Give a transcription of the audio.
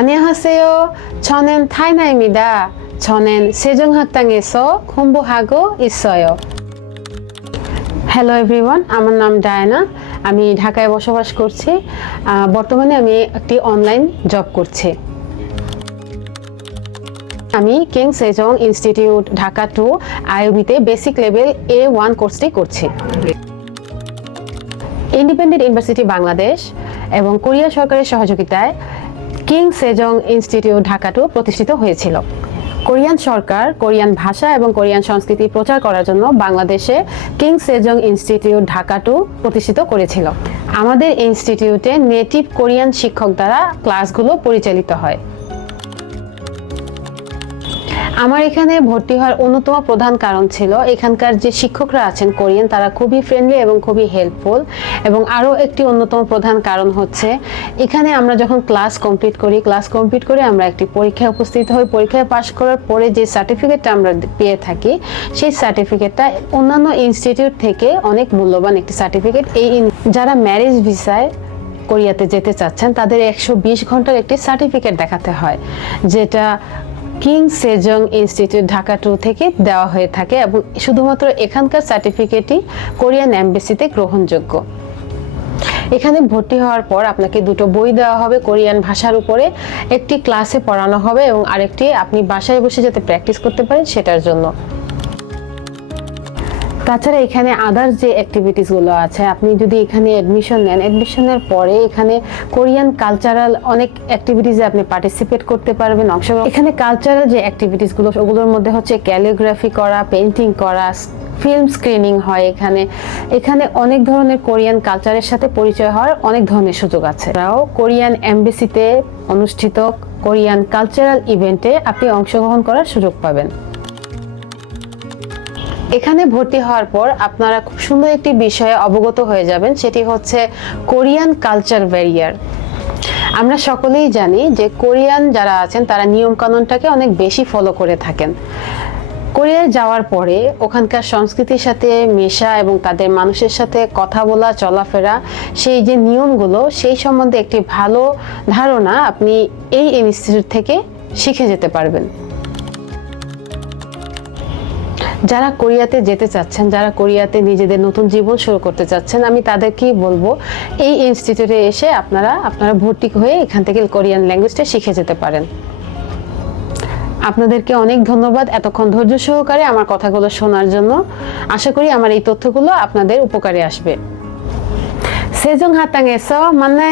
안녕하세요. 저는 타이나입니다. 저는 세종학당에서 공부하고 있어요. Hello everyone আমার নাম Diana আমি ঢাকায় বসবাস করছি আহ, বর্তমানে আমি একটি অনলাইন জব করছি আমি King Sejong Institute Dhaka to আইওবিতে basic level A one কোর্সটি করছি ইন্ডিপেন্ডেন্ট ইউনিভার্সিটি বাংলাদেশ এবং কোরিয়া সরকারের সহযোগিতায় King Sejong institute Dhaka two প্রতিষ্ঠিত হয়েছিল। কোরিয়ান সরকার, কোরিয়ান ভাষা এবং কোরিয়ান সংস্কৃতি প্রচার করার জন্য বাংলাদেশে কিং সেজং ইনস্টিটিউট ঢাকাটু প্রতিষ্ঠিত করেছিল। আমাদের ইনস্টিটিউটে নেটিভ কোরিয়ান শিক্ষক দ্বারা ক্লাসগুলো পরিচালিত হয়। আমার এখানে ভর্তি হওয়ার অন্যতম প্রধান কারণ ছিল, এখানকার যে শিক্ষকরা আছেন কোরিয়ান, তারা খুবই ফ্রেন্ডলি এবং খুবই হেল্পফুল এবং আরও একটি অন্যতম প্রধান কারণ হচ্ছে, এখানে আমরা যখন ক্লাস কমপ্লিট করি ক্লাস কমপ্লিট করে আমরা একটি পরীক্ষায় উপস্থিত হই। পরীক্ষায় পাশ করার পরে যে সার্টিফিকেটটা আমরা পেয়ে থাকি, সেই সার্টিফিকেটটা অন্যান্য ইনস্টিটিউট থেকে অনেক মূল্যবান একটি সার্টিফিকেট এই যারা ম্যারেজ ভিসায় কোরিয়াতে যেতে চাচ্ছেন, তাদের একশো বিশ ঘণ্টার একটি সার্টিফিকেট দেখাতে হয়, যেটা King Sejong institute Dhaka two থেকে দেওয়া হয়ে থাকে এবং শুধুমাত্র এখানকার সার্টিফিকেটই কোরিয়ান অ্যাম্বাসিতে গ্রহণযোগ্য। এখানে ভর্তি হওয়ার পর আপনাকে দুটো বই দেওয়া হবে কোরিয়ান ভাষার উপরে, একটি ক্লাসে পড়ানো হবে এবং আরেকটি আপনি বাসায় বসে যাতে প্র্যাকটিস করতে পারেন সেটার জন্য। তাছাড়া এখানে আদার্স যে অ্যাক্টিভিটিসগুলো আছে, আপনি যদি এখানে অ্যাডমিশন নেন অ্যাডমিশনের পরে এখানে কোরিয়ান কালচারাল অনেক অ্যাক্টিভিটিসে আপনি পার্টিসিপেট করতে পারবেন, অংশগ্রহণ এখানে কালচারাল যে অ্যাক্টিভিটিসগুলো ওগুলোর মধ্যে হচ্ছে ক্যালিওগ্রাফি করা পেন্টিং করা ফিল্ম স্ক্রিনিং হয় এখানে। এখানে অনেক ধরনের কোরিয়ান কালচারের সাথে পরিচয় হওয়ার অনেক ধরনের সুযোগ আছে। এছাড়াও কোরিয়ান এমবেসিতে অনুষ্ঠিত কোরিয়ান কালচারাল ইভেন্টে আপনি অংশগ্রহণ করার সুযোগ পাবেন। এখানে ভর্তি হওয়ার পর আপনারা খুব সুন্দর একটি বিষয়ে অবগত হয়ে যাবেন, সেটি হচ্ছে কোরিয়ান কালচার ব্যারিয়ার। আমরা সকলেই জানি যে কোরিয়ান যারা আছেন, তারা নিয়মকানুনটাকে অনেক বেশি ফলো করে থাকেন। কোরিয়ায় যাওয়ার পরে ওখানকার সংস্কৃতির সাথে মেশা এবং তাদের মানুষের সাথে কথা বলা, চলাফেরা, সেই যে নিয়মগুলো, সেই সম্বন্ধে একটি ভালো ধারণা আপনি এই ইনস্টিটিউট থেকে শিখে যেতে পারবেন। যারা কোরিয়াতে যেতে চাচ্ছেন, যারা কোরিয়াতে নিজেদের নতুন জীবন শুরু করতে চাচ্ছেন, আমি তাদেরকেই বলব, এই ইনস্টিটিউটে এসে আপনারা আপনারা ভর্তি হয়ে এখান থেকে কোরিয়ান ল্যাঙ্গুয়েজটা শিখে যেতে পারেন। আপনাদেরকে অনেক ধন্যবাদ এতক্ষণ ধৈর্য সহকারে আমার কথাগুলো শোনার জন্য। আশা করি আমার এই তথ্যগুলো আপনাদের উপকারে আসবে। সেজন হাতাং এস মানে